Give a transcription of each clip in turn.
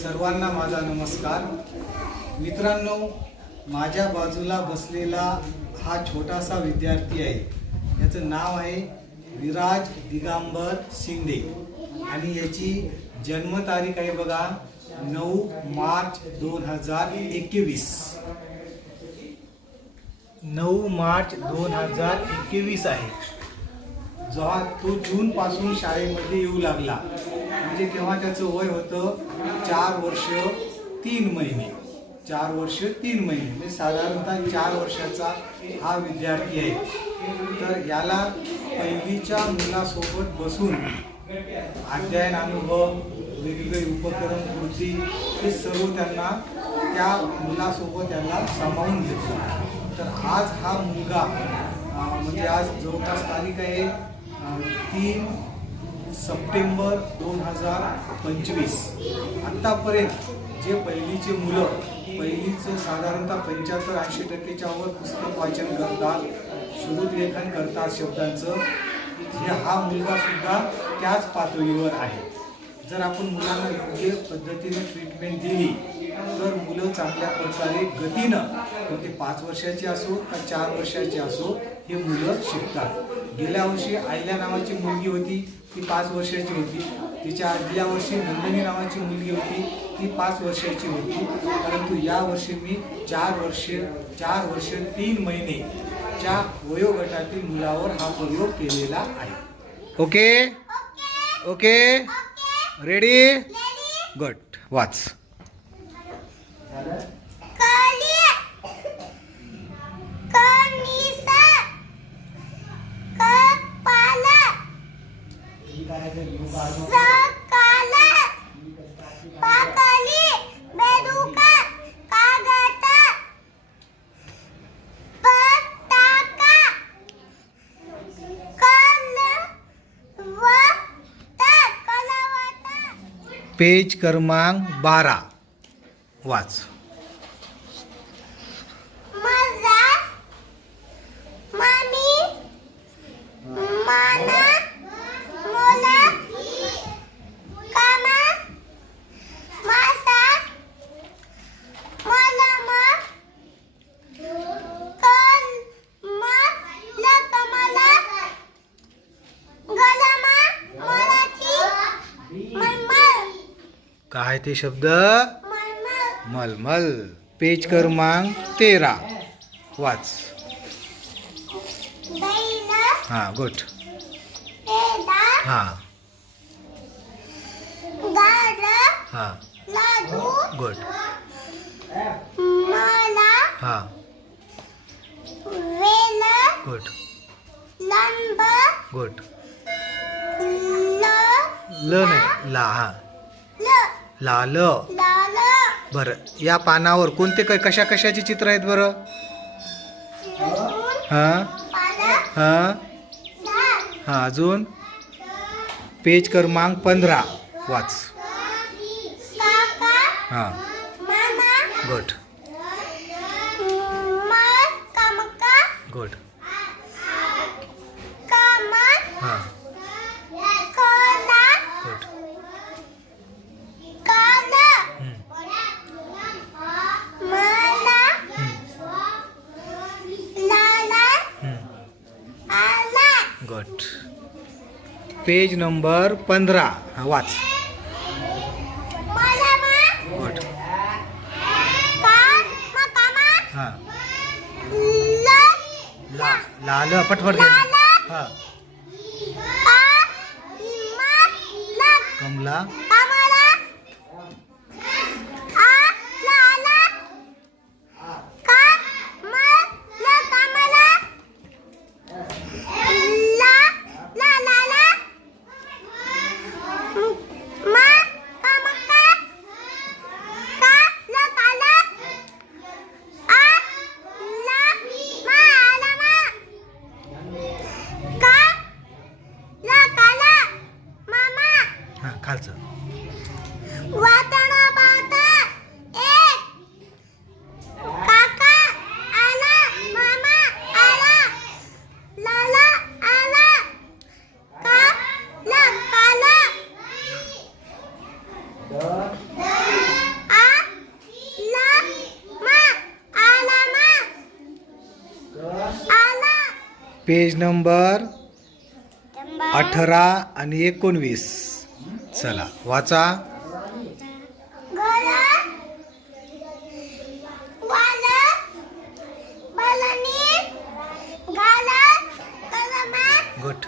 सर्वांना माझा नमस्कार. मित्रांनो, माझ्या बाजूला बसलेला हा छोटासा विद्यार्थी आहे. याचं नाव आहे विराज दिगंबर शिंदे आणि याची जन्मतारीख आहे बघा 9 मार्च 2021. 9 मार्च 2021 आहे. जेव्हा तो जून पासून शाळेमध्ये येऊ लागला म्हणजे तेव्हा त्याचं वय होतं 4 वर्ष 3 महिने. 4 वर्ष 3 महिने म्हणजे साधारणतः 4 वर्षाचा हा विद्यार्थी आहे. तर याला पहिलीच्या मुलासोबत बसून अध्ययन अनुभव, वेगवेगळे उपकरण, कृती हे सर्व त्यांना त्या मुलासोबत त्यांना सामावून घेतलं. तर आज हा मुलगा म्हणजे आज जवळपास तारीख आहे 3 सप्टेंबर 2025. आत्तापर्यंत जे पहिलीचे मुलं पहिलीचं साधारणतः 75-80% वर पुस्तक वाचन करतात, शुद्धलेखन करतात शब्दांचं, हा मुलगा सुद्धा त्याच पातळीवर आहे. जर आपण मुलांना योग्य पद्धतीने ट्रीटमेंट दिली तर मुलं चांगल्या प्रकारे गतीनं, मग ते 5 वर्षाचे असो का 4 वर्षाचे असो, हे मुलं शिकतात. गेल्या वर्षी आयल्या नावाची मुलगी होती, ती 5 वर्षाची होती. तिच्या आदल्या वर्षी नंदिनी नावाची मुलगी होती, ती 5 वर्षाची होती. परंतु या वर्षी मी 4 वर्ष 3 महिनेच्या वयोगटातील मुलावर हा प्रयोग केलेला आहे. Okay okay ready good. वाच. पेज क्रमांक 12 वाच. काय ते शब्द? मलमल. पेज क्रमांक 13 वाच. हा गुड. हा हा गुड. हा गुड गुड. ल नाही ला. हा लाल. बरं, या पानावर कोणते कशा कशाची चित्र आहेत बरं? हां हां हां अजून. पेज क्रमांक 15 वाच. हां गुड गुड. हां गुड. गुड. पेज नंबर 15 वाच. गुड. हां लाल पटपट घे. हां कमला. खालचं. Done. पेज नंबर 18 आणि 19. चला वाचा. गुड.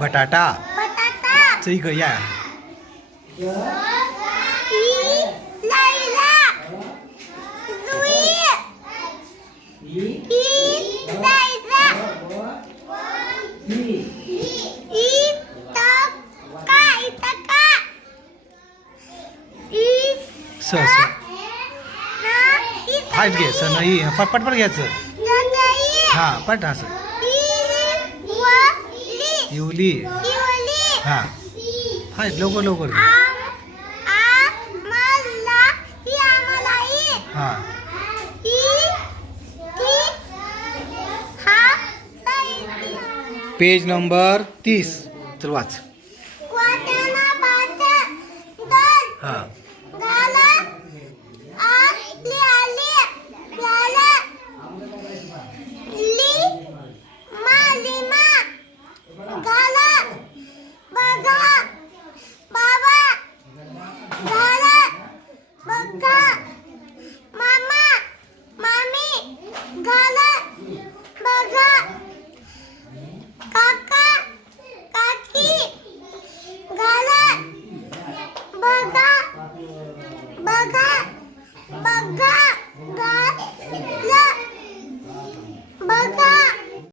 बटाटा. सही ग या. स फाट घे. स नाही पटपट घ्यायचं. हा पट असं. इवली. हा हा लवकर लवकर. हा पेज नंबर 30. चल वाच. हा